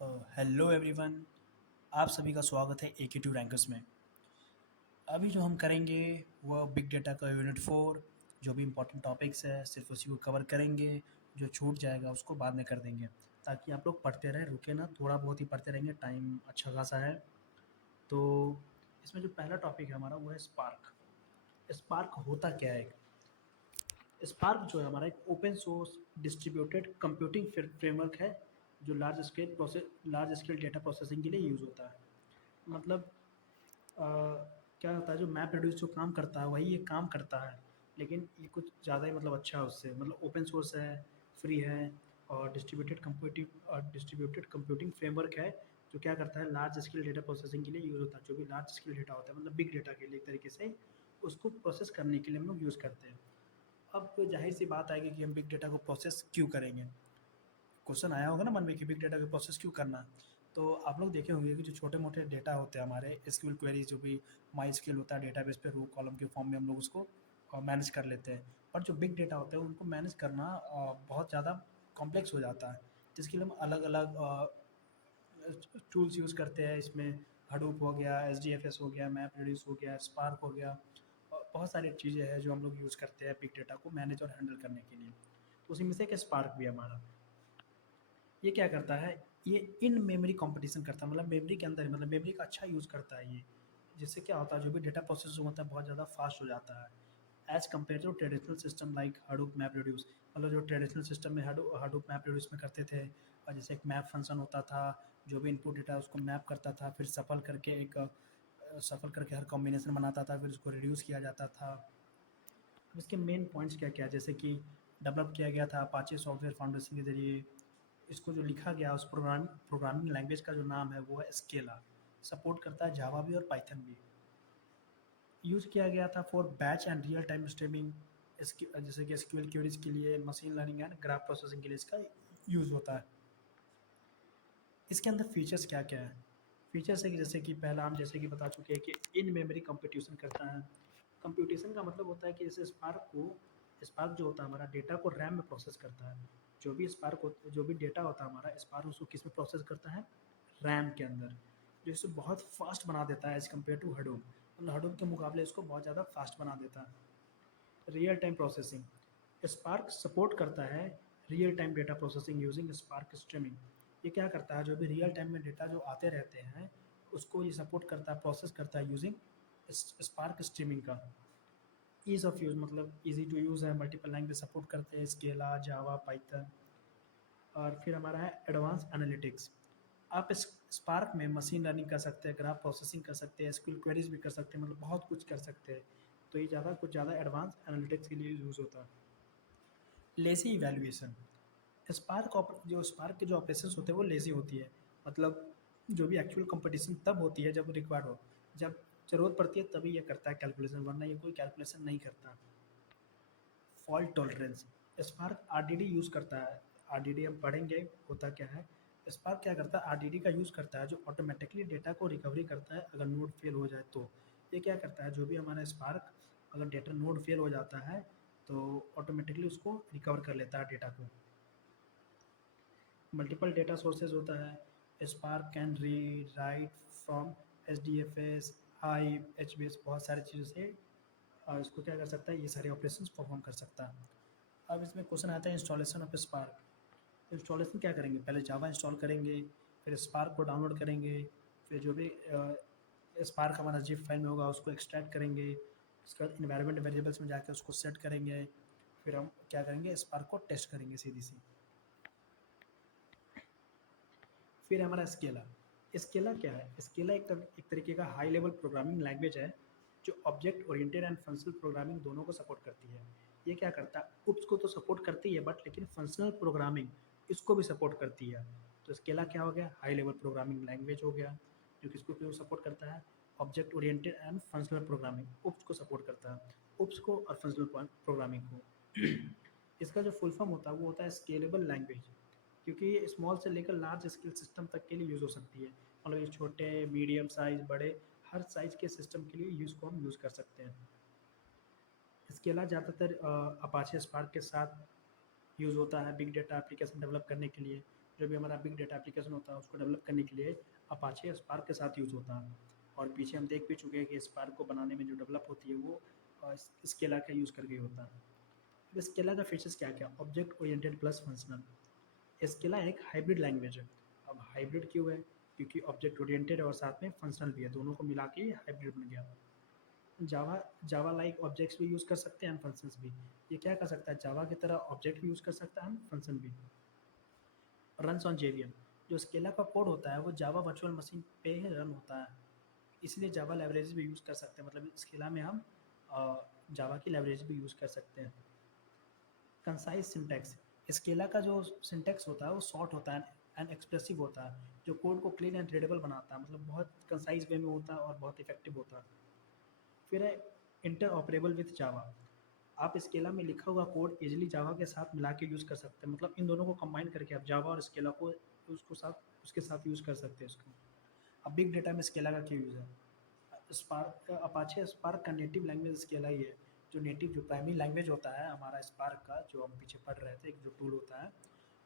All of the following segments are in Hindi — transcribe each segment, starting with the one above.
Hello everyone. आप सभी का स्वागत है AQ2 रैंकर्स में। अभी जो हम करेंगे वह बिग डेटा का यूनिट 4, जो भी इम्पोर्टेंट टॉपिक्स है सिर्फ उसी को कवर करेंगे। जो छूट जाएगा उसको बाद में कर देंगे, ताकि आप लोग पढ़ते रहें, रुके ना, थोड़ा बहुत ही पढ़ते रहेंगे, टाइम अच्छा खासा है। तो इसमें जो पहला टॉपिक है हमारा वो है स्पार्क। स्पार्क होता क्या है? स्पार्क जो है हमारा एक open source distributed computing framework है, जो लार्ज स्केल डेटा प्रोसेसिंग के लिए यूज़ होता है। मतलब क्या होता है, जो मैप रेड्यूस जो काम करता है वही ये काम करता है, लेकिन ये कुछ ज़्यादा ही मतलब अच्छा है उससे। मतलब ओपन सोर्स है, फ्री है, और डिस्ट्रीब्यूटेड कंप्यूटिंग फ्रेमवर्क है, जो क्या करता है, लार्ज स्केल डेटा प्रोसेसिंग के लिए यूज़ होता है। जो भी लार्ज स्केल डेटा होता है, मतलब बिग डेटा के लिए एक तरीके से उसको प्रोसेस करने के लिए हम लोग यूज़ करते हैं। अब ज़ाहिर सी बात आएगी कि हम बिग डेटा को प्रोसेस क्यों करेंगे। क्वेश्चन आया होगा ना मन में कि बिग डेटा का प्रोसेस क्यों करना है। तो आप लोग देखे होंगे कि जो छोटे मोटे डेटा होते हैं हमारे एसक्यूएल क्वेरीज, जो भी माई स्केल होता है डेटाबेस पे, रो कॉलम के फॉर्म में हम लोग उसको मैनेज कर लेते हैं। पर जो बिग डेटा होता है उनको मैनेज करना बहुत ज़्यादा कॉम्प्लेक्स हो जाता है, जिसके लिए हम अलग अलग टूल्स यूज़ करते हैं। इसमें हडूप हो गया, SDFS हो गया, मैप रेड्यूस हो गया, स्पार्क हो गया, और बहुत सारी चीज़ें हैं जो हम लोग यूज़ करते हैं बिग डेटा को मैनेज और हैंडल करने के लिए। तो उसी में से एक स्पार्क भी है हमारा। ये क्या करता है, ये इन मेमोरी कंपटीशन करता है, मतलब मेमोरी के अंदर, मतलब मेमोरी का अच्छा यूज़ करता है ये। जिससे क्या होता है, जो भी डेटा प्रोसेसिंग होता है बहुत ज़्यादा फास्ट हो जाता है, as compare to traditional system like Hadoop map reduce. मतलब जो ट्रेडिशनल सिस्टम में हडूप मैप रेड्यूस में करते थे, और जैसे एक मैप फंक्शन होता था, जो भी इनपुट डेटा उसको मैप करता था, फिर सफल करके हर कॉम्बिनेशन बनाता था, फिर उसको रिड्यूस किया जाता था। अब इसके मेन पॉइंट्स क्या-क्या है, जैसे कि डेवलप किया गया था अपाचे सॉफ्टवेयर फाउंडेशन के ज़रिए। इसको जो लिखा गया उस प्रोग्रामिंग लैंग्वेज का जो नाम है वो है स्केला। सपोर्ट करता है जावा भी और पाइथन भी। यूज़ किया गया था for batch and real time streaming, जैसे कि एसक्यूएल क्वेरीज के लिए, machine learning and graph processing के लिए इसका यूज़ होता है। इसके अंदर फीचर्स क्या-क्या है? फीचर्स है कि जैसे कि पहला हम जैसे कि बता चुके हैं कि इन मेमोरी कंप्यूटेशन करता है। कंप्यूटेशन का मतलब होता है कि जैसे स्पार्क जो होता है हमारा डेटा को रैम में प्रोसेस करता है। जो भी डेटा होता है हमारा, स्पार्क उसको किस में प्रोसेस करता है? रैम के अंदर, जो इसे बहुत फास्ट बना देता है एज़ कम्पेयर टू हडूप। मतलब हडूप के मुकाबले इसको बहुत ज़्यादा फास्ट बना देता है। Real time processing, spark support करता है real time data processing using spark streaming. ये क्या करता है, जो भी रियल टाइम में डेटा जो आते रहते हैं उसको ये सपोर्ट करता है, प्रोसेस करता है यूजिंग स्पार्क स्ट्रीमिंग का। ईज़ ऑफ यूज़, मतलब ईज़ी टू यूज़ है, मल्टीपल लैंग्वेज सपोर्ट करते हैं, स्केला, जावा, पाइथन। और फिर हमारा है एडवांस एनालिटिक्स। आप इस स्पार्क में मशीन लर्निंग कर सकते हैं, ग्राफ प्रोसेसिंग कर सकते हैं, एसक्यूएल क्वेरीज भी कर सकते हैं, मतलब बहुत कुछ कर सकते हैं। तो ये कुछ ज़्यादा एडवांस एनालिटिक्स के लिए यूज़ होता है। लेज़ी इवैल्यूएशन, स्पार्क के जो ऑपरेशंस होते हैं वो लेज़ी होती है। मतलब जो भी एक्चुअल कंपटीशन तब होती है जब रिक्वायर्ड हो, जब ज़रूरत पड़ती है तभी ये करता है कैलकुलेशन, वरना ये कोई कैलकुलेशन नहीं करता। Fault tolerance, spark RDD use करता है। आरडीडी हम पढ़ेंगे होता क्या है। स्पार्क क्या करता है, आरडीडी का यूज़ करता है, जो ऑटोमेटिकली डेटा को रिकवरी करता है अगर नोड फेल हो जाए तो। ये क्या करता है, जो भी हमारा स्पार्क, अगर डेटा नोड फेल हो जाता है तो ऑटोमेटिकली उसको रिकवर कर लेता है डेटा को। मल्टीपल डेटा सोर्सेज होता है, spark can read write from SDFS, hive, HBase, बहुत सारी चीज़ों से इसको क्या कर सकता है, ये सारे ऑपरेशंस परफॉर्म कर सकता है। अब इसमें क्वेश्चन आता है इंस्टॉलेशन ऑफ स्पार्क। इंस्टॉलेशन क्या करेंगे, पहले जावा इंस्टॉल करेंगे, फिर स्पार्क को डाउनलोड करेंगे, फिर जो भी स्पार्क हमारा जिप फाइल में होगा उसको एक्सट्रैक्ट करेंगे, उसके बाद इन्वायरमेंट वेरिएबल्स में जाकर उसको सेट करेंगे, फिर हम क्या करेंगे, स्पार्क को टेस्ट करेंगे सीधी सी। फिर हमारा स्केला। स्केला क्या है, स्केला एक तरीके का हाई लेवल प्रोग्रामिंग लैंग्वेज है, जो object oriented and functional programming दोनों को सपोर्ट करती है। ये क्या करता है, उप्स को तो सपोर्ट करती है बट लेकिन फंक्शनल प्रोग्रामिंग इसको भी सपोर्ट करती है। तो स्केला क्या हो गया, हाई लेवल प्रोग्रामिंग लैंग्वेज हो गया, जो किसको क्यों सपोर्ट करता है, object oriented and functional programming, OOPs को सपोर्ट करता है, उप्स को और फंक्शनल प्रोग्रामिंग को। इसका जो फुल फॉर्म होता है वो होता है स्केलेबल लैंग्वेज, क्योंकि ये स्मॉल से लेकर लार्ज स्केल सिस्टम तक के लिए यूज़ हो सकती है। मतलब ये छोटे, मीडियम साइज़, बड़े, हर साइज़ के सिस्टम के लिए इसको हम यूज़ कर सकते हैं। इसके अलावा ज़्यादातर अपाचे स्पार्क के साथ यूज़ होता है बिग डेटा एप्लीकेशन डेवलप करने के लिए। जो भी हमारा बिग डेटा एप्लीकेशन होता है उसको डेवलप करने के लिए अपाचे स्पार्क के साथ यूज़ होता है। और पीछे हम देख भी चुके हैं कि स्पार्क को बनाने में जो डेवलप होती है वो स्केला का यूज़ करके होता है। अब स्केला का फीचर्स क्या क्या? Object oriented plus functional. Scala एक हाइब्रिड लैंग्वेज है। अब हाइब्रिड क्यों है? क्योंकि ऑब्जेक्ट ओरिएंटेड और साथ में फंक्शनल भी है, दोनों को मिला के हाइब्रिड बन गया। जावा जावा लाइक ऑब्जेक्ट्स भी यूज़ कर सकते हैं एंड फंक्शंस भी। ये क्या कर सकता है? जावा की तरह ऑब्जेक्ट भी यूज़ कर सकता है एंड फंक्शन भी। Runs on JVM. जो स्केला का कोड होता है वो जावा वर्चुअल मशीन पे ही रन होता है, इसलिए जावा लाइब्रेरीज भी यूज़ कर सकते हैं। मतलब स्केला में हम जावा की लाइब्रेरीज भी यूज़ कर सकते हैं। Concise syntax. स्केला का जो सिंटैक्स होता है वो शॉर्ट होता है एंड एक्सप्रेसिव होता है, जो कोड को क्लीन एंड रीडेबल बनाता है। मतलब बहुत कंसाइज वे में होता है और बहुत इफेक्टिव होता है। फिर है इंटर ऑपरेबल विथ जावा। आप स्केला में लिखा हुआ कोड इजीली जावा के साथ मिला के यूज़ कर सकते हैं। मतलब इन दोनों को कंबाइन करके आप जावा और स्केला को उसके साथ यूज़ कर सकते हैं उसको। अब बिग डेटा में स्केला का क्या यूज़ है? स्पार्क अपाचे स्पार्क का नेटिव लैंग्वेज स्केला ही है। जो नेटिव जो प्राइमरी लैंग्वेज होता है हमारा स्पार्क का, जो हम पीछे पढ़ रहे थे, एक जो टूल होता है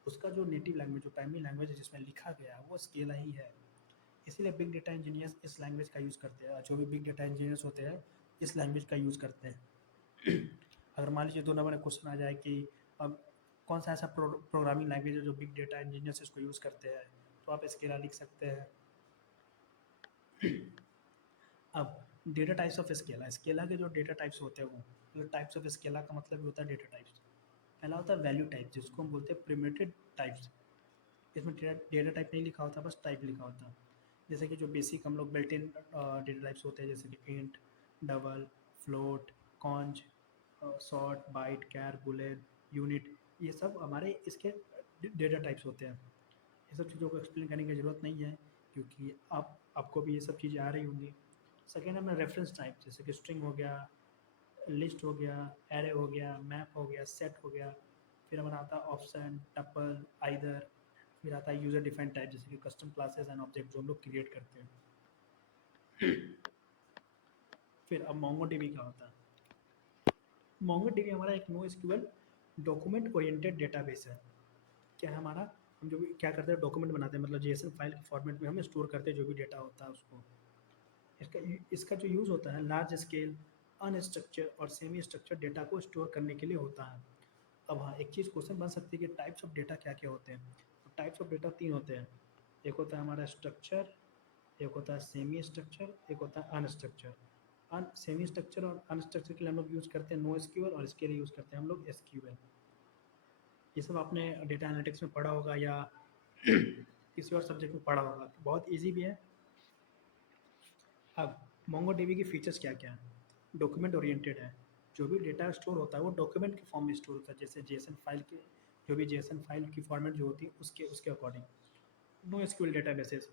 उसका जो नेटिव लैंग्वेज जो प्राइमरी लैंग्वेज है जिसमें लिखा गया है वो स्केला ही है। इसीलिए बिग डेटा इंजीनियर्स इस लैंग्वेज का यूज़ करते हैं। जो भी बिग डेटा इंजीनियर्स होते हैं इस लैंग्वेज का यूज़ करते हैं। अगर मान लीजिए 2 नंबर में क्वेश्चन आ जाए कि अब कौन सा ऐसा प्रोग्रामिंग लैंग्वेज है जो बिग डेटा इंजीनियर्स इसको यूज़ करते हैं, तो आप स्केला लिख सकते हैं। अब data types of Scala. Scala के जो डेटा टाइप्स होते हैं वो टाइप्स ऑफ स्केला का मतलब होता है डेटा टाइप्स। पहला होता है वैल्यू टाइप, जिसको हम बोलते हैं प्रिमिटिव टाइप्स। इसमें डेटा टाइप नहीं लिखा होता, बस टाइप लिखा होता है। जैसे कि जो बेसिक हम लोग बिल्ट इन डेटा टाइप्स होते हैं, जैसे कि int, double, float, const, short, byte, char, boolean, unit, ये सब हमारे इसके डेटा टाइप्स होते हैं। ये सब चीज़ों को एक्सप्लेन करने की ज़रूरत नहीं है, क्योंकि आपको भी ये सब चीज़ें आ रही होंगी। सेकेंड है अपना रेफरेंस टाइप, जैसे कि स्ट्रिंग हो गया, लिस्ट हो गया, एरे हो गया, मैप हो गया, सेट हो गया। फिर हमारा आता है ऑप्शन, टपल, आइदर। फिर आता है यूज़र डिफाइंड टाइप, जैसे कि कस्टम क्लासेस एंड ऑब्जेक्ट जो हम लोग क्रिएट करते हैं। फिर अब मोंगो डीबी क्या होता है? मोंगो डीबी हमारा एक no SQL document oriented database है। क्या है हमारा? हम जो भी क्या करते हैं, डॉक्यूमेंट बनाते हैं, मतलब जेएसएन फाइल के फॉर्मेट में हम स्टोर करते हैं जो भी डेटा होता है उसको। इसका इसका जो यूज़ होता है लार्ज स्केल, अनस्ट्रक्चर और सेमी स्ट्रक्चर डेटा को स्टोर करने के लिए होता है। अब हाँ, एक चीज़ क्वेश्चन बन सकती है कि टाइप्स ऑफ डेटा क्या क्या होते हैं। तो टाइप्स ऑफ डेटा 3 होते हैं। एक होता है हमारा स्ट्रक्चर, एक होता है सेमी स्ट्रक्चर, एक होता है अनस्ट्रक्चर। सेमी स्ट्रक्चर और अनस्ट्रक्चर के लिए हम लोग यूज़ करते हैं नो एसक्यूएल, और इसके लिए यूज़ करते हैं हम लोग एसक्यूएल। ये सब आपने डेटा एनालिटिक्स में पढ़ा होगा या किसी और सब्जेक्ट में पढ़ा होगा, बहुत ईजी भी है। अब मोंगोडीबी की फीचर्स क्या क्या हैं? डॉक्यूमेंट ओरिएंटेड है। जो भी डेटा स्टोर होता है वो डॉक्यूमेंट के फॉर्म में स्टोर होता है, जैसे जेएसएन फाइल के, जो भी जेएसएन फाइल की फॉर्मेट जो होती है उसके उसके according. No SQL databases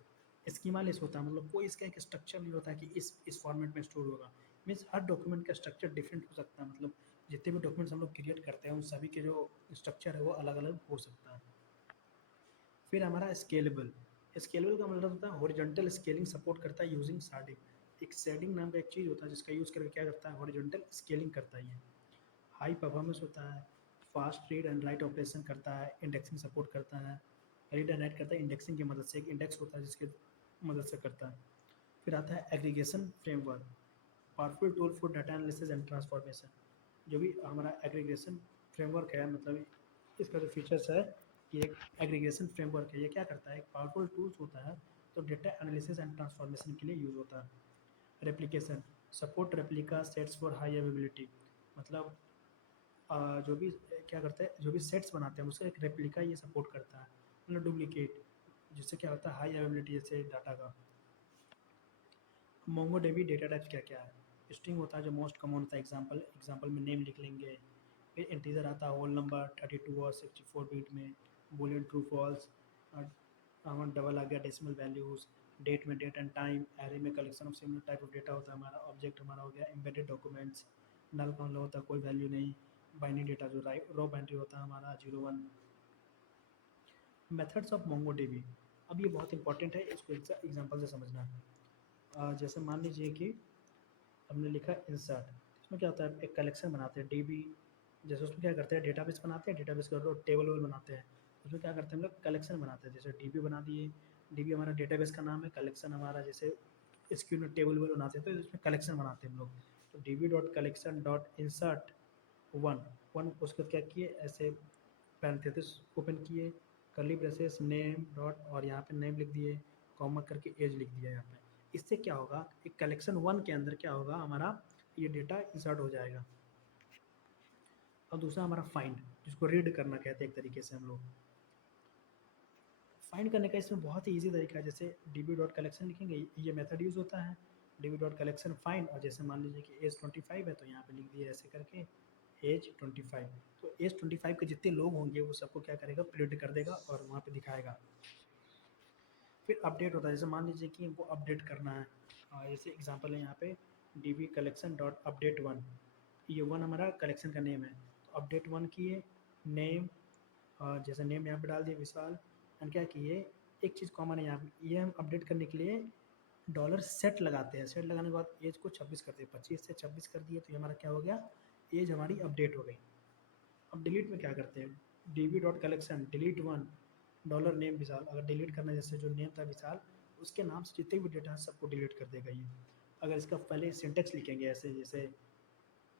schema less होता है, मतलब कोई इसका एक स्ट्रक्चर नहीं होता है कि इस फॉर्मेट में स्टोर होगा। मीन्स हर डॉक्यूमेंट का स्ट्रक्चर डिफरेंट हो सकता है। मतलब जितने भी डॉक्यूमेंट्स हम लोग क्रिएट करते हैं उन सभी के जो स्ट्रक्चर है वो अलग अलग हो सकता है। फिर हमारा स्केलेबल। स्केलेबल का मतलब होता है हॉरिजॉन्टल स्केलिंग सपोर्ट करता है यूजिंग शार्डिंग। एक शेडिंग नाम का एक चीज़ होता है जिसका यूज़ करके क्या करता है, हॉरिजॉन्टल स्केलिंग करता है ये। हाई परफॉर्मेंस होता है, fast read and write operation करता है, इंडेक्सिंग सपोर्ट करता है, रीड एंड राइट करता है इंडेक्सिंग की मदद से। एक इंडेक्स होता है जिसके मदद से करता है। फिर आता है aggregation framework, powerful tool for data analysis and transformation. जो भी हमारा एग्रीगेशन फ्रेमवर्क है, मतलब इसका जो फीचर्स है, ये एक एग्रीगेशन फ्रेमवर्क है। ये क्या करता है, एक पावरफुल टूल्स होता है तो डेटा एनालिसिस एंड ट्रांसफॉर्मेशन के लिए यूज़ होता है। Replication support replica sets for high availability. मतलब जो भी क्या करते हैं, जो भी सेट्स बनाते हैं उसका एक रेप्लिका ये सपोर्ट करता है, मतलब डुप्लीकेट, जिससे क्या होता है हाई अवेबिलिटी जैसे डाटा का। मोंगो डेबी डेटा टाइप्स क्या क्या है? स्ट्रिंग होता है जो मोस्ट कॉमन होता है, एग्जांपल एग्जांपल में नेम लिख लेंगे। फिर इंटीजर आता है होल नंबर 32 और 64 बिट में। Boolean true false. हमारा डबल आ गया डेसिमल वैल्यूज़। डेट में डेट एंड टाइम। एरे में collection of similar type of data होता है हमारा। ऑब्जेक्ट हमारा हो गया एम्बेडेड डॉक्यूमेंट्स। नल का मतलब होता है कोई वैल्यू नहीं। बाइनरी डेटा जो रॉ बाइनरी होता है हमारा 0 1। Methods of Mongo dB. अब ये बहुत इंपॉर्टेंट है, इसको एग्जाम्पल से समझना है। जैसे मान लीजिए कि हमने लिखा इंसर्ट, इसमें क्या होता है, एक कलेक्शन बनाते हैं डीबी। जैसे उसमें क्या करते हैं, डेटाबेस बनाते हैं, डेटाबेस का टेबल वेबल बनाते हैं। उसमें क्या करते हैं हम लोग कलेक्शन बनाते हैं, जैसे डीबी बना दिए, डीबी हमारा डेटाबेस का नाम है, कलेक्शन हमारा जैसे एसक्यूएल में टेबल वेबल बनाते हैं तो इसमें कलेक्शन बनाते हैं हम लोग। तो dB dot collection dot insert one, one उसके बाद क्या किए, ऐसे पैरेंथेसिस ओपन किए, कर्ली ब्रेसेस नेम डॉट और यहाँ पे नेम लिख दिए, कॉमा करके एज लिख दिया यहाँ पे। इससे क्या होगा, एक कलेक्शन वन के अंदर क्या होगा, हमारा ये डेटा इंसर्ट हो जाएगा। और दूसरा हमारा फाइंड, जिसको रीड करना कहते हैं एक तरीके से हम लोग। फाइंड करने का इसमें बहुत ही ईजी तरीका है, जैसे डी बी डॉट कलेक्शन लिखेंगे, ये मेथड यूज़ होता है, D B dot collection find, और जैसे मान लीजिए कि एज 25 है तो यहाँ पे लिख दिए ऐसे करके एज 25। तो एज 25 के जितने लोग होंगे वो सबको क्या करेगा, प्रिंट कर देगा और वहाँ पे दिखाएगा। फिर अपडेट होता है, जैसे मान लीजिए कि इनको अपडेट करना है, जैसे एग्जांपल है यहाँ पे D B collection dot update one, ये वन हमारा कलेक्शन का नेम है, तो अपडेट वन किए, नेम, जैसे नेम यहाँ पे डाल दिए विशाल, एंड क्या किए, एक चीज़ कॉमन है यहाँ पे, ये हम अपडेट करने के लिए डॉलर सेट लगाते हैं, सेट लगाने के बाद एज को 26 करते हैं, 25 से 26 कर दिए तो ये हमारा क्या हो गया, एज हमारी अपडेट हो गई। अब डिलीट में क्या करते हैं, D B dot collection delete one dollar name Vishal, अगर डिलीट करना है, जैसे जो नेम था विशाल उसके नाम से जितने भी डेटा है सबको डिलीट कर देगा ये। अगर इसका पहले सिंटेक्स लिखेंगे ऐसे, जैसे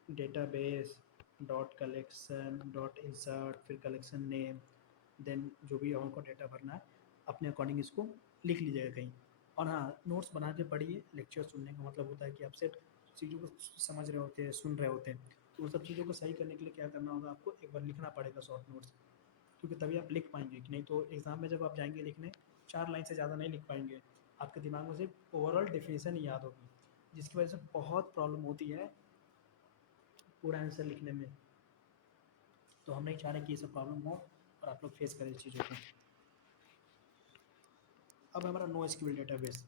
database dot collection dot insert फिर कलेक्शन नेम, देन जो भी हमको डेटा भरना है अपने अकॉर्डिंग इसको लिख लीजिएगा कहीं। और हाँ, नोट्स बना के पढ़िए, लेक्चर सुनने का मतलब होता है कि आप सिर्फ चीज़ों को समझ रहे होते हैं, सुन रहे होते हैं, तो वो सब चीज़ों को सही करने के लिए क्या करना होगा, आपको एक बार लिखना पड़ेगा शॉर्ट नोट्स, क्योंकि तभी आप लिख पाएंगे, कि नहीं तो एग्ज़ाम में जब आप जाएंगे लिखने 4 लाइन से ज़्यादा नहीं लिख पाएंगे, आपके दिमाग में सिर्फ ओवरऑल डेफिनेशन ही याद होगी, जिसकी वजह से बहुत प्रॉब्लम होती है पूरा आंसर लिखने में। तो हम नहीं चाह रहे कि ये सब प्रॉब्लम हो और आप लोग फेस करें इस चीज़ों को। अब हमारा no SQL database.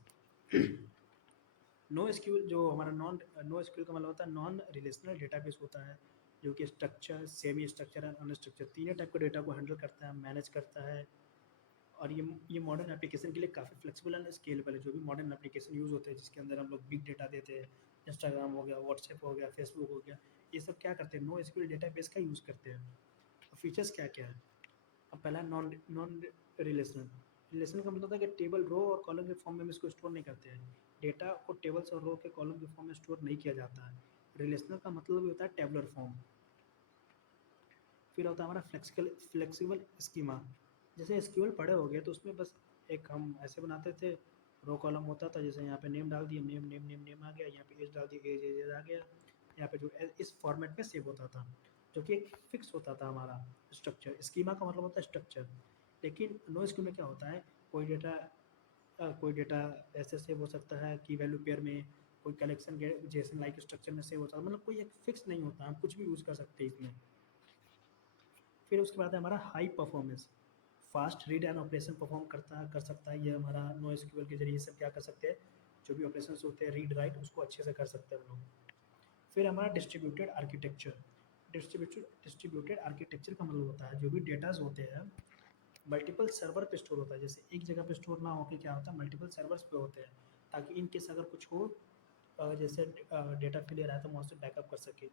No SQL जो हमारा नो एसक्यूएल का मतलब होता है नॉन रिलेशनल डेटाबेस होता है, जो कि structure, semi structure and unstructured तीनों टाइप के डेटा को हैंडल करता है, मैनेज करता है। और ये मॉडर्न एप्लीकेशन के लिए काफ़ी फ्लेक्सिबल एंड स्केलेबल है, जो भी मॉडर्न एप्लीकेशन यूज़ होते हैं जिसके अंदर हम लोग बिग डेटा देते हैं, इंस्टाग्राम हो गया, व्हाट्सएप हो गया, फेसबुक हो गया, ये सब क्या करते हैं, नो एसक्यूएल डेटाबेस का यूज़ करते हैं। फीचर्स क्या क्या है, अब पहला नॉन नॉन रिलेशनल, रिलेशन का मतलब होता है कि टेबल, रो और कॉलम के फॉर्म में हम इसको स्टोर नहीं करते हैं, डेटा को टेबल्स और रो के कॉलम के फॉर्म में स्टोर नहीं किया जाता है। रिलेशनल का मतलब भी होता है टेबलर फॉर्म। फिर होता है हमारा फ्लेक्सिबल स्कीमा, जैसे एसक्यूएल पढ़े हो गए तो उसमें बस एक हम ऐसे बनाते थे, रो कॉलम होता था, जैसे यहाँ पे नेम डाल दिए, नेम नेम नेम नेम आ गया, यहाँ पे एज डाल दिए, एज एज एज आ गया, यहाँ पे जो इस फॉर्मेट में सेव होता था, जो कि एक फिक्स होता था हमारा स्ट्रक्चर। स्कीमा का मतलब होता है स्ट्रक्चर। लेकिन नो स्कीम में क्या होता है, कोई डेटा ऐसे सेव हो सकता है कि वैल्यू पेयर में, कोई कलेक्शन के जेसन लाइक स्ट्रक्चर में सेव होता है, मतलब कोई एक फिक्स नहीं होता, हम कुछ भी यूज़ कर सकते हैं इसमें। फिर उसके बाद है हमारा high performance, fast read and operation perform कर सकता है ये हमारा नो एसक्यूएल के जरिए सब क्या कर सकते हैं, जो भी ऑपरेशन होते हैं रीड राइट उसको अच्छे से कर सकते हैं हम लोग। फिर हमारा डिस्ट्रीब्यूटेड आर्किटेक्चर, डिस्ट्रीब्यूटेड आर्किटेक्चर का मतलब होता है जो भी डेटाज होते हैं मल्टीपल सर्वर पे स्टोर होता है, जैसे एक जगह पे स्टोर ना होकर क्या होता है मल्टीपल सर्वर्स पे होते हैं, ताकि इन केस अगर कुछ हो, जैसे डेटा फेलियर आया तो वहाँ से बैकअप कर सके।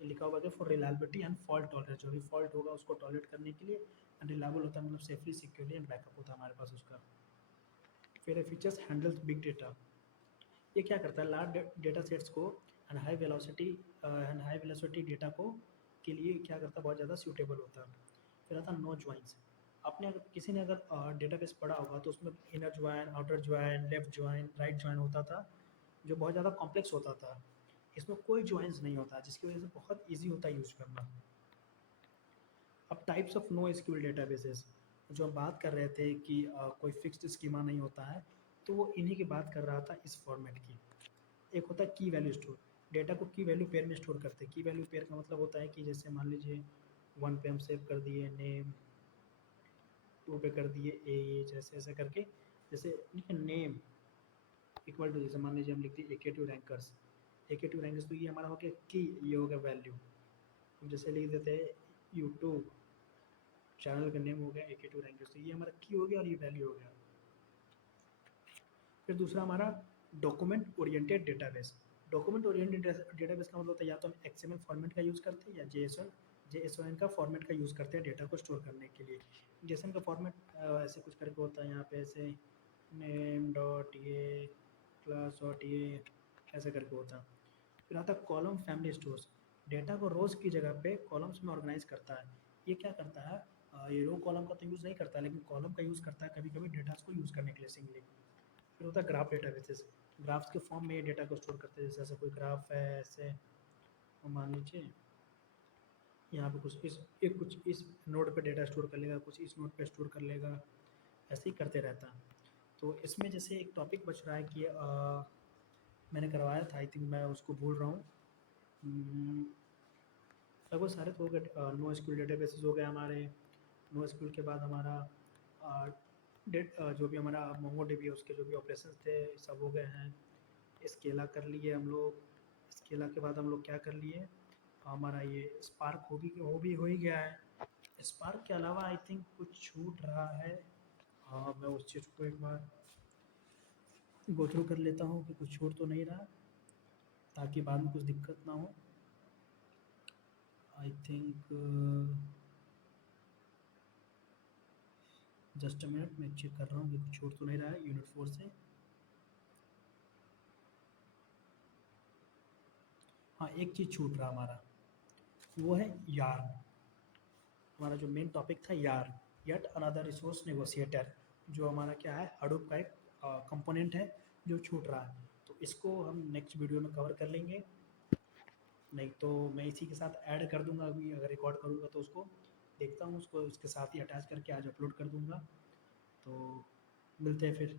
लिखा हुआ है for reliability and fault tolerance, जो भी फॉल्ट होगा उसको टॉलरेट करने के लिए, एंड रिलायबल होता है मतलब सेफली सिक्योरली एंड बैकअप होता है हमारे पास उसका। फिर है फीचर्स हैंडल्स बिग डेटा, ये क्या करता है लार्ज डेटा सेट्स को एंड हाई वेलोसिटी डेटा को के लिए क्या करता है बहुत ज़्यादा सूटेबल होता है। फिर आता है नो ज्वाइंस, आपने अगर किसी ने अगर डेटाबेस पढ़ा होगा तो उसमें inner join, outer join, left join, right join होता था, जो बहुत ज़्यादा कॉम्प्लेक्स होता था। इसमें कोई ज्वाइंस नहीं होता, जिसकी वजह से बहुत ईजी होता है यूज़ करना। अब types of no SQL databases, जो हम बात कर रहे थे कि कोई फिक्स्ड स्कीमा नहीं होता है, तो वो इन्हीं की बात कर रहा था इस फॉर्मेट की। एक होता है की वैल्यू स्टोर, डेटा को की वैल्यू पेयर में स्टोर करते हैं। की वैल्यू पेयर का मतलब होता है कि जैसे मान लीजिए 1 पे हम सेव कर दिए नेम, 2 पे कर दिए एज, ऐसे ऐसे करके, जैसे नेम इक्वल टू, जैसे मान लीजिए हम लिख दिए AK2 रैंकर्स, AK2 रैंकर्स, तो ये हमारा हो गया की, ये हो गया वैल्यू। अब जैसे लिख देते हैं यूट्यूब चैनल का नेम हो गया AK2 रैंकर्स, तो ये हमारा की हो गया और ये वैल्यू हो गया। फिर दूसरा हमारा document oriented database, document oriented database का मतलब होता है या तो हम XML फॉर्मेट का यूज़ करते हैं या JSON का फॉर्मेट का यूज़ करते हैं डेटा को स्टोर करने के लिए। JSON का फॉर्मेट ऐसे कुछ करके होता है यहाँ पे, ऐसे नेम डॉट ये क्लास डॉट ये ऐसे करके होता है। फिर आता है कॉलम फैमिली स्टोर्स, डेटा को रोज़ की जगह पे कॉलम्स में ऑर्गेनाइज करता है। ये क्या करता है, ये रो कॉलम का तो यूज़ नहीं करता, लेकिन कॉलम का यूज़ करता है कभी कभी डेटा को यूज़ करने के लिए सिंगली। फिर होता है ग्राफ डेटाबेसेस, ग्राफ्स के फॉर्म में ये डेटा को स्टोर करते हैं। जैसे ऐसा कोई ग्राफ है, ऐसे मान लीजिए यहाँ पे कुछ इस नोड पे डेटा स्टोर कर लेगा, कुछ इस नोड पे स्टोर कर लेगा, ऐसे ही करते रहता है। तो इसमें जैसे एक टॉपिक बच रहा है कि मैंने करवाया था, आई थिंक मैं उसको भूल रहा हूँ। लगभग सारे तो हो गए। नो एसक्यूएल डेटाबेसेस हो गए हमारे। नो एसक्यूएल के बाद हमारा जो भी हमारा मोंगोडीबी है उसके जो भी ऑपरेशंस थे सब हो गए हैं। स्केला कर लिए हम लोग। स्केला के बाद हम लोग क्या कर लिए, हमारा ये स्पार्क हो ही गया है। स्पार्क के अलावा आई थिंक कुछ छूट रहा है। हाँ, मैं उस चीज़ को एक बार गो थ्रू कर लेता हूँ कि कुछ छूट तो नहीं रहा, ताकि बाद में कुछ दिक्कत ना हो। I think just a minute, मैं चेक कर रहा हूँ कि कुछ छूट तो नहीं रहा है यूनिट 4 से। हाँ, एक चीज़ छूट रहा हमारा, वो है यार्न। हमारा जो मेन टॉपिक था yarn, yet another resource negotiator, जो हमारा क्या है, हडूप का एक कंपोनेंट है जो छूट रहा है। तो इसको हम नेक्स्ट वीडियो में कवर कर लेंगे। नहीं तो मैं इसी के साथ ऐड कर दूंगा, अभी अगर रिकॉर्ड करूँगा तो उसको देखता हूँ, उसको उसके साथ ही अटैच करके आज अपलोड कर दूंगा। तो मिलते हैं फिर।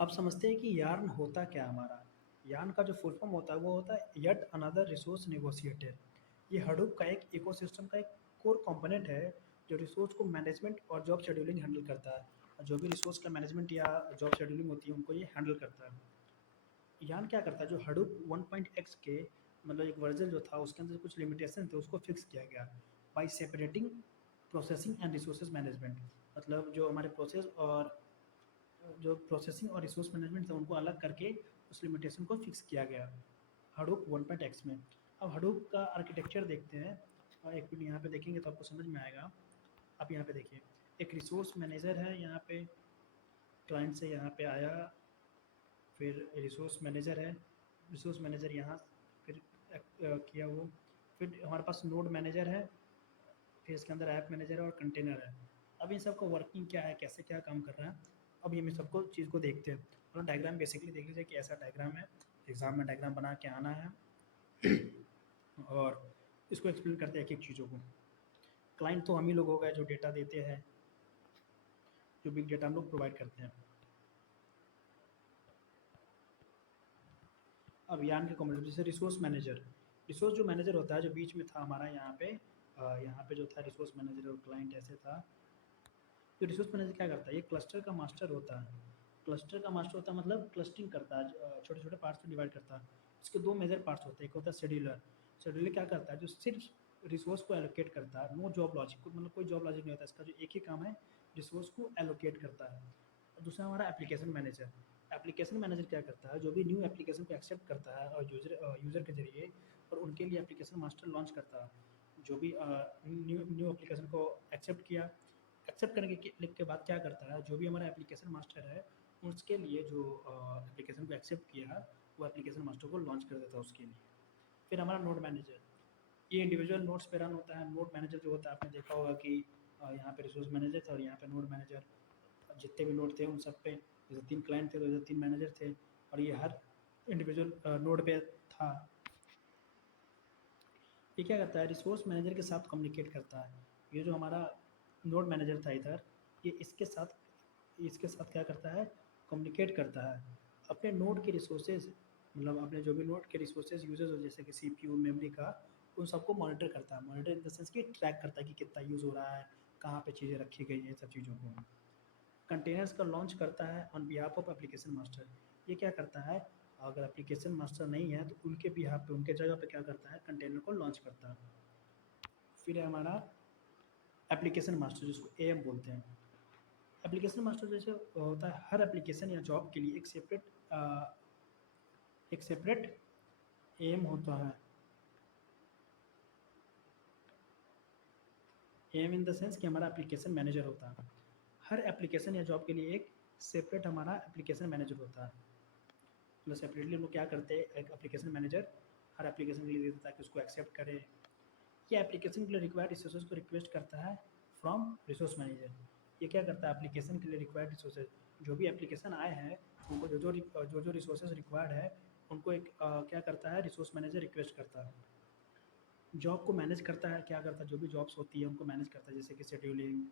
अब समझते हैं कि यार्न होता क्या है हमारा। यार्न का जो फुल फॉर्म होता है वो होता है येट अनदर रिसोर्स नेगोशिएटर। ये हडूप का एक इकोसिस्टम का एक कोर कंपोनेंट है जो रिसोर्स को मैनेजमेंट और जॉब शेड्यूलिंग हैंडल करता है। और जो भी रिसोर्स का मैनेजमेंट या जॉब शेड्यूलिंग होती है उनको ये हैंडल करता है। यार्न क्या करता है, जो हडूप 1.x के मतलब एक वर्जन जो था उसके अंदर कुछ लिमिटेशन थे उसको फिक्स किया गया bye separating processing and resources management. मतलब जो हमारे प्रोसेस और जो प्रोसेसिंग और रिसोर्स मैनेजमेंट था उनको अलग करके उस लिमिटेशन को फिक्स किया गया हडूप 1.x में। अब हडूप का आर्किटेक्चर देखते हैं, और एक मिनट यहाँ पे देखेंगे तो आपको समझ में आएगा। आप यहाँ पे देखिए, एक रिसोर्स मैनेजर है यहाँ पे, क्लाइंट से यहाँ पे आया, फिर रिसोर्स मैनेजर है, रिसोर्स मैनेजर यहाँ फिर किया वो, फिर हमारे पास नोड मैनेजर है, फिर इसके अंदर ऐप मैनेजर है और कंटेनर है। अब इन सबका वर्किंग क्या है, कैसे क्या काम कर रहा है, अब ये मैं सबको चीज़ को देखते हैं। और डायग्राम बेसिकली देख लीजिए कि ऐसा डायग्राम है, एग्जाम में डायग्राम बना के आना है और इसको एक्सप्लेन करते हैं एक एक चीज़ों को। क्लाइंट तो हम ही लोग हो गए जो डेटा देते हैं, जो बिग डेटा हम लोग प्रोवाइड करते हैं। अब यान के कॉम्पोनेंट जैसे रिसोर्स मैनेजर, रिसोर्स जो मैनेजर होता है जो बीच में था हमारा यहाँ पे जो था रिसोर्स मैनेजर और क्लाइंट ऐसे था। तो रिसोर्स मैनेजर क्या करता है, ये क्लस्टर का मास्टर होता है। क्लस्टर का मास्टर होता है मतलब क्लस्टरिंग करता है, छोटे छोटे पार्ट्स में डिवाइड करता है। इसके दो मेजर पार्ट्स होते हैं, एक होता है शेड्यूलर। शेड्यूलर क्या करता है, जो सिर्फ रिसोर्स को एलोकेट करता है, नो जॉब लॉजिक, मतलब कोई जॉब लॉजिक नहीं होता इसका, जो एक ही काम है रिसोर्स को एलोकेट करता है। और दूसरा हमारा एप्लीकेशन मैनेजर। एप्लीकेशन मैनेजर क्या करता है, जो भी न्यू एप्लीकेशन को एक्सेप्ट करता है और यूज़र के जरिए, और उनके लिए एप्लीकेशन मास्टर लॉन्च करता है। जो भी न्यू न्यू एप्लीकेशन को एक्सेप्ट किया, एक्सेप्ट करने के बाद क्या करता है, जो भी हमारा एप्लीकेशन मास्टर है उसके लिए जो एप्लीकेशन को एक्सेप्ट किया वो एप्लीकेशन मास्टर को लॉन्च कर देता है उसके लिए। फिर हमारा नोड मैनेजर, ये इंडिविजुअल नोड्स पे रन होता है। नोड मैनेजर जो होता है आपने देखा होगा कि यहाँ पे रिसोर्स मैनेजर था और यहाँ पे नोड मैनेजर, जितने भी नोड थे उन सब पे, जैसे 3 क्लाइंट थे तो जैसे 3 मैनेजर थे, और ये हर इंडिविजुअल नोड पे था। ये क्या करता है, रिसोर्स मैनेजर के साथ कम्युनिकेट करता है। ये जो हमारा नोड मैनेजर था इधर, ये इसके साथ क्या करता है, कम्युनिकेट करता है अपने नोड के रिसोर्सेज, मतलब अपने जो भी नोड के रिसोर्सेज यूजेज हो जैसे कि सीपीयू मेमोरी का, उन सबको मॉनिटर करता है। मॉनिटर इन द सेंस कि ट्रैक करता है कि कितना यूज़ हो रहा है, कहाँ पे चीज़ें रखी गई हैं, सब चीज़ों को। कंटेनर्स का लॉन्च करता है on behalf of application master. ये क्या करता है, अगर एप्लीकेशन मास्टर नहीं है तो उनके बिहाफ पे, उनके जगह पे क्या करता है, कंटेनर को लॉन्च करता है। फिर है हमारा एप्लीकेशन मास्टर जिसको एएम बोलते हैं। एप्लीकेशन मास्टर जैसे होता है, हर एप्लीकेशन या जॉब के लिए एक सेपरेट एक सेपरेट एम होता है। एम इन द सेंस कि हमारा एप्लीकेशन मैनेजर होता है। हर एप्लीकेशन या जॉब के लिए एक सेपरेट हमारा एप्लीकेशन मैनेजर होता है। मतलब सेपरेटली हम लोग क्या करते हैं, एक एप्लीकेशन मैनेजर हर एप्लीकेशन के लिए देता है ताकि उसको एक्सेप्ट करे। ये एप्लीकेशन के लिए रिक्वायर्ड रिसोर्सेज को रिक्वेस्ट करता है फ्रॉम रिसोर्स मैनेजर। ये क्या करता है, एप्लीकेशन के लिए रिक्वायर्ड रिसोर्सेज जो भी एप्लीकेशन आए हैं उनको जो जो रिसोर्सेज रिक्वायर्ड है उनको एक क्या करता है, रिसोर्स मैनेजर रिक्वेस्ट करता है। जॉब को मैनेज करता है, क्या करता है, जो भी जॉब्स होती है उनको मैनेज करता है, जैसे कि शेड्यूलिंग,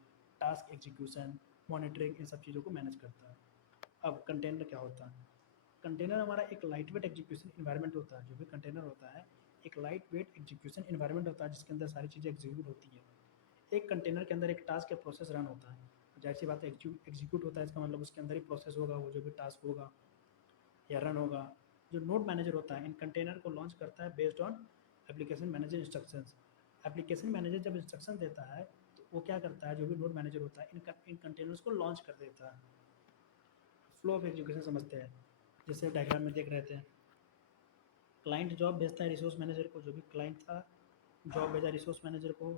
टास्क एग्जीक्यूशन, मॉनिटरिंग, इन सब चीज़ों को मैनेज करता है। अब कंटेनर क्या होता है, कंटेनर हमारा एक लाइट वेट एग्जीक्यूशन इन्वायरमेंट होता है। जो भी कंटेनर होता है एक लाइट वेट एग्जीक्यूशन इन्वायरमेंट होता है जिसके अंदर सारी चीज़ें एग्जीक्यूट होती है। एक कंटेनर के अंदर एक टास्क या प्रोसेस रन होता है, जाहिर सी बात है एग्जीक्यूट होता है, इसका मतलब उसके अंदर ही प्रोसेस होगा, वो जो भी टास्क होगा या रन होगा। जो नोड मैनेजर होता है इन कंटेनर को लॉन्च करता है based on application manager instructions. Application manager जब इंस्ट्रक्शन देता है तो वो क्या करता है, जो भी नोड मैनेजर होता है इन कंटेनर्स को लॉन्च कर देता है। फ्लो ऑफ एजुकेशन समझते हैं, जैसे डायग्राम में देख रहे थे। क्लाइंट जॉब भेजता है रिसोर्स मैनेजर को, जो भी क्लाइंट था जॉब भेजा रिसोर्स मैनेजर को।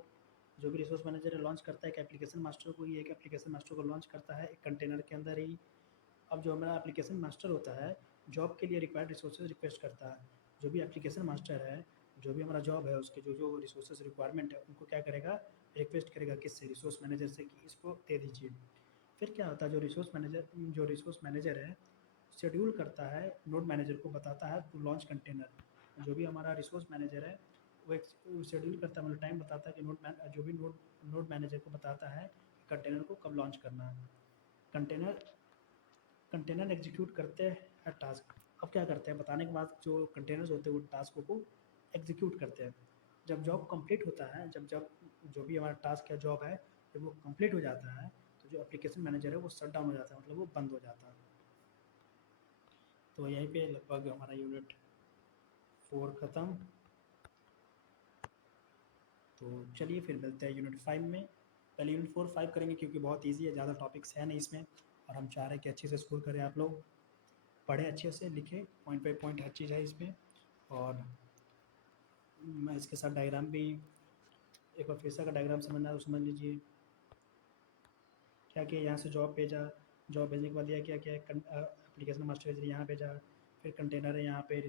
जो भी रिसोर्स मैनेजर लॉन्च करता है एक एप्लीकेशन मास्टर को, ये एक एप्लीकेशन मास्टर को लॉन्च करता है एक कंटेनर के अंदर ही। अब जो हमारा एप्लीकेशन मास्टर होता है जॉब के लिए रिक्वायर्ड रिसोर्सेज रिक्वेस्ट करता है। जो भी एप्लीकेशन मास्टर है, जो भी हमारा जॉब है उसके जो जो रिसोर्सेज रिक्वायरमेंट है उनको क्या करेगा, रिक्वेस्ट करेगा किससे, रिसोर्स मैनेजर से कि इसको दे दीजिए। फिर क्या होता है, जो रिसोर्स मैनेजर है शेड्यूल करता है, नोड मैनेजर को बताता है टू लॉन्च कंटेनर। जो भी हमारा रिसोर्स मैनेजर है वो एक शेड्यूल करता है, मतलब टाइम बताता है कि जो भी नोड मैनेजर को बताता है कंटेनर को कब लॉन्च करना है। कंटेनर कंटेनर एग्जीक्यूट करते हैं टास्क। अब क्या करते हैं, बताने के बाद जो कंटेनर्स होते हैं वो टास्कों को एग्जीक्यूट करते हैं। जब जॉब कंप्लीट होता है, जब जब जो भी हमारा टास्क या जॉब है जब वो कंप्लीट हो जाता है तो जो एप्लीकेशन मैनेजर है वो शट डाउन हो जाता है, मतलब वो बंद हो जाता है। तो यहीं पे लगभग हमारा यूनिट 4 ख़त्म। तो चलिए फिर मिलते हैं यूनिट 5 में। पहले यूनिट 4 5 करेंगे क्योंकि बहुत ईजी है, ज़्यादा टॉपिक्स है नहीं इसमें, और हम चाह रहे हैं कि अच्छे से स्कोर करें आप लोग। पढ़ें अच्छे से, लिखें पॉइंट बाई पॉइंट हर चीज़ है इसमें। और मैं इसके साथ डायग्राम भी, एक बार फिर से अगर डायग्राम समझना है तो समझ लीजिए। क्या किया, यहाँ से जॉब भेजा, जॉब भेजने के बाद यह क्या किया, एप्लीकेशन मास्टर भेज यहाँ भेजा, फिर कंटेनर है यहाँ पे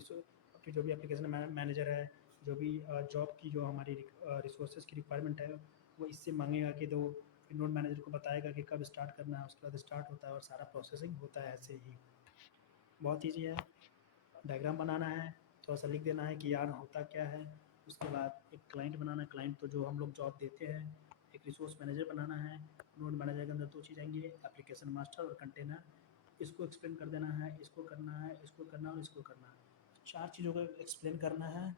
फिर जो भी एप्लीकेशन मैनेजर है, जो भी जॉब की जो हमारी रिसोर्सेज की रिक्वायरमेंट है वो इससे मांगेगा कि दो, फिर नोड मैनेजर को बताएगा कि कब स्टार्ट करना है, उसके बाद स्टार्ट होता है और सारा प्रोसेसिंग होता है ऐसे ही। बहुत ईजी है। डायग्राम बनाना है, थोड़ा सा लिख देना है कि यार होता क्या है। उसके बाद एक क्लाइंट बनाना है, क्लाइंट तो जो हम लोग जॉब देते हैं। एक रिसोर्स मैनेजर बनाना है, नोड मैनेजर के अंदर 2 चीज़ आएंगी, एप्लीकेशन मास्टर और कंटेनर। इसको एक्सप्लेन कर देना है, इसको करना है, इसको करना है और इसको करना है। 4 चीज़ों को एक्सप्लेन करना है,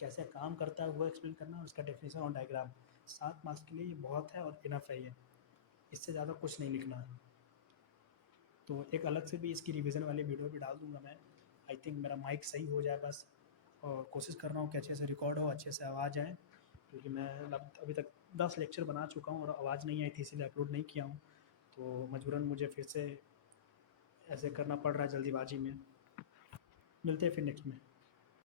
कैसे काम करता है वो एक्सप्लेन करना है और उसका डेफिनेशन और डायग्राम। 7 मार्क्स के लिए ये बहुत है और इनफ है ये, इससे ज़्यादा कुछ नहीं लिखना है। तो एक अलग से भी इसकी रिवीजन वाली वीडियो भी डाल दूँगा मैं। आई थिंक मेरा माइक सही हो जाए बस, और कोशिश कर रहा हूँ कि अच्छे से रिकॉर्ड हो, अच्छे से आवाज़ आए। क्योंकि मैं अभी तक 10 लेक्चर बना चुका हूँ और आवाज़ नहीं आई थी इसीलिए अपलोड नहीं किया हूँ। तो मजबूरन मुझे फिर से ऐसे करना पड़ रहा है जल्दीबाजी में। मिलते हैं फिर नेक्स्ट में।